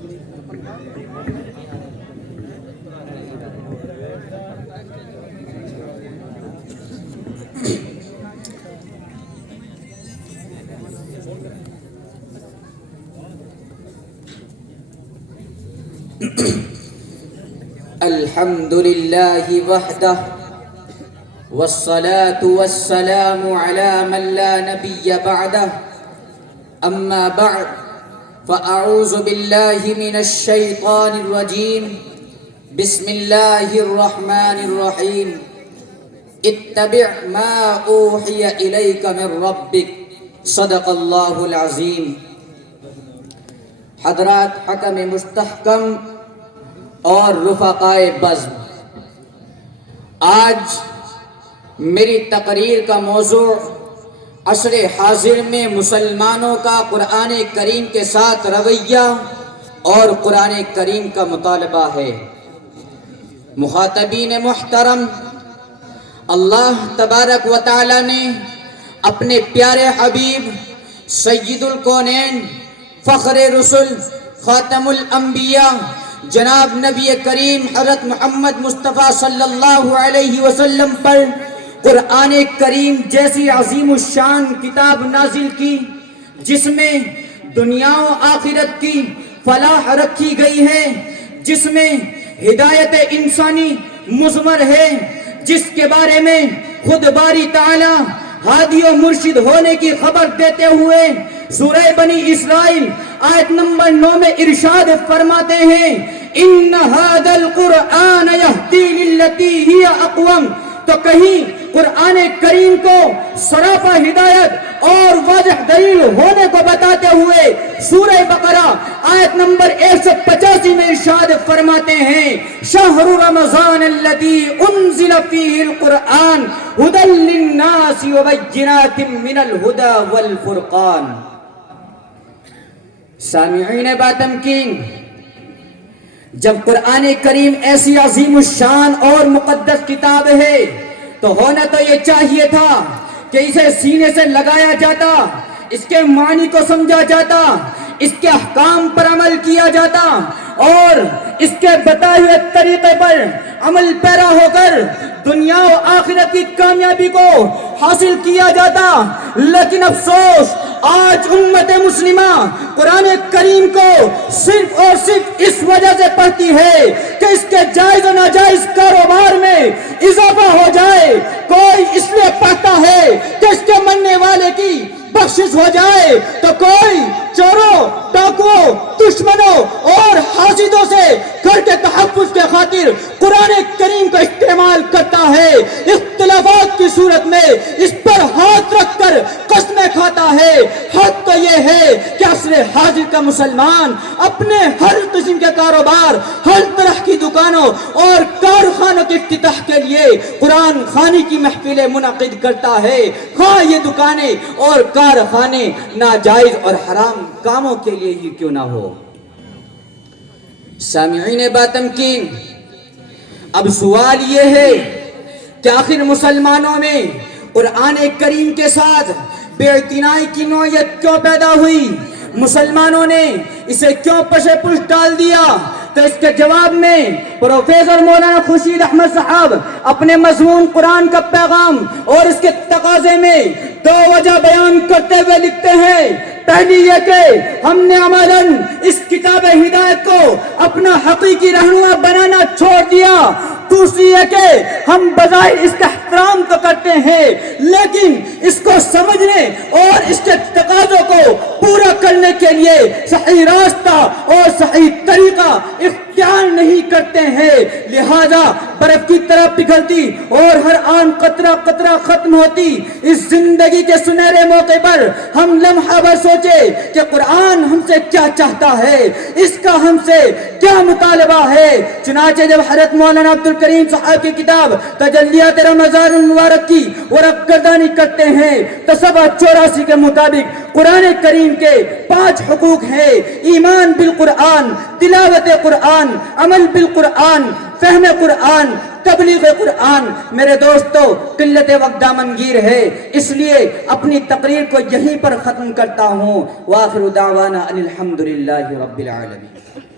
الحمد لله وحده والصلاة والسلام على من لا نبي بعده أما بعد فأعوذ بالله من الشيطان الرجيم بسم الله الرحمن الرحيم اتبع ما أوحي إليك من ربك صدق الله العظيم. حضرات حکم مستحکم اور رفقائے بزم، آج میری تقریر کا موضوع عصر حاضر میں مسلمانوں کا قرآن کریم کے ساتھ رویہ اور قرآن کریم کا مطالبہ ہے. مخاطبین محترم، اللہ تبارک و تعالی نے اپنے پیارے حبیب سید الکونین فخر رسل خاتم الانبیاء جناب نبی کریم حضرت محمد مصطفیٰ صلی اللہ علیہ وسلم پر قرآن کریم جیسی عظیم الشان کتاب نازل کی، جس میں دنیا و آخرت کی فلاح رکھی گئی ہے، جس میں ہدایت انسانی مضمر ہے، جس کے بارے میں خود باری تعالی ہادی و مرشد ہونے کی خبر دیتے ہوئے سورہ بنی اسرائیل آیت نمبر 9 میں ارشاد فرماتے ہیں ان ھذا القرآن یہدی للتی ہی اقوم. تو کہیں قرآن کریم کو سراپا ہدایت اور واضح دلیل ہونے کو بتاتے ہوئے سورہ بقرہ آیت نمبر 185 میں ارشاد فرماتے ہیں شہر رمضان الذی انزل فیہ القرآن ھدی للناس وبینات من الھدی والفرقان. سامعین باتمکین، جب قرآن کریم ایسی عظیم الشان اور مقدس کتاب ہے تو ہونا تو یہ چاہیے تھا کہ اسے سینے سے لگایا جاتا، اس کے معنی کو سمجھا جاتا، اس کے احکام پر عمل کیا جاتا اور اس کے بتائے ہوئے طریقے پر عمل پیرا ہو کر دنیا و آخرت کی کامیابی کو حاصل کیا جاتا. لیکن افسوس، آج امت مسلمہ قرآن کریم کو صرف اور صرف اس وجہ سے پڑھتی ہے کہ اس کے جائز و ناجائز کاروبار میں اضافہ ہو جائے. کوئی اس لیے پڑھتا ہے کہ اس کے مننے والے کی بخشش ہو جائے، تو کوئی چوروں، ڈاکوؤں، دشمنوں اور حاسدوں سے گھر کے تحفظ کے خاطر قرآن کریم کا استعمال کرتا ہے. اختلافات کی صورت میں اس پر ہاتھ رکھ کر قسمیں کھاتا ہے. حق تو یہ ہے کہ عصر حاضر کا مسلمان اپنے ہر قسم کے کاروبار، ہر طرح کی دکانوں اور کارخانوں کے افتتاح کے لیے قرآن خوانی کی محفلیں منعقد کرتا ہے، خواہ یہ دکانیں اور کارخانے ناجائز اور حرام کاموں کے لیے ہی کیوں نہ ہو. سامعین باتمکین، اب سوال یہ ہے کہ آخر مسلمانوں میں قرآن کریم کے ساتھ بے اعتنائی کی نوعیت کیوں پیدا ہوئی؟ مسلمانوں نے اسے کیوں پشے پش ڈال دیا؟ تو اس کے جواب میں پروفیسر مولانا خورشید احمد صاحب اپنے مضمون قرآن کا پیغام اور اس کے تقاضے میں دو وجہ بیان کرتے ہوئے لکھتے ہیں. پہلی یہ کہ ہم نے عملاً اس کتاب ہدایت کو اپنا حقیقی رہنما بنانا چھوڑ دیا. دوسری یہ کہ ہم بظاہر اس کا احترام تو کرتے ہیں لیکن اس کو سمجھنے اور اس کے تقاضوں کو پورا کرنے کے لیے صحیح راستہ اور صحیح طریقہ اختیار نہیں کرتے ہیں. لہذا برف کی طرح پگھلتی اور ہر آن قطرہ قطرہ ختم ہوتی اس زندگی کے سنہرے موقع پر ہم لمحہ بھر سوچے کہ قرآن ہم سے کیا چاہتا ہے، اس کا ہم سے کیا مطالبہ ہے. چنانچہ جب حضرت مولانا عبد الکریم صاحب کی کتاب تجلیات رمضان المبارک کی ورق گردانی کرتے ہیں تو صفحہ 84 کے مطابق قرآن کریم کے 5 حقوق ہیں: ایمان بالقرآن، تلاوت قرآن، عمل بالقرآن، فہم قرآن، تبلیغ قرآن. میرے دوستو، قلت وقت دامنگیر ہے، اس لیے اپنی تقریر کو یہیں پر ختم کرتا ہوں. وآخر دعوانا ان الحمدللہ رب العالمین.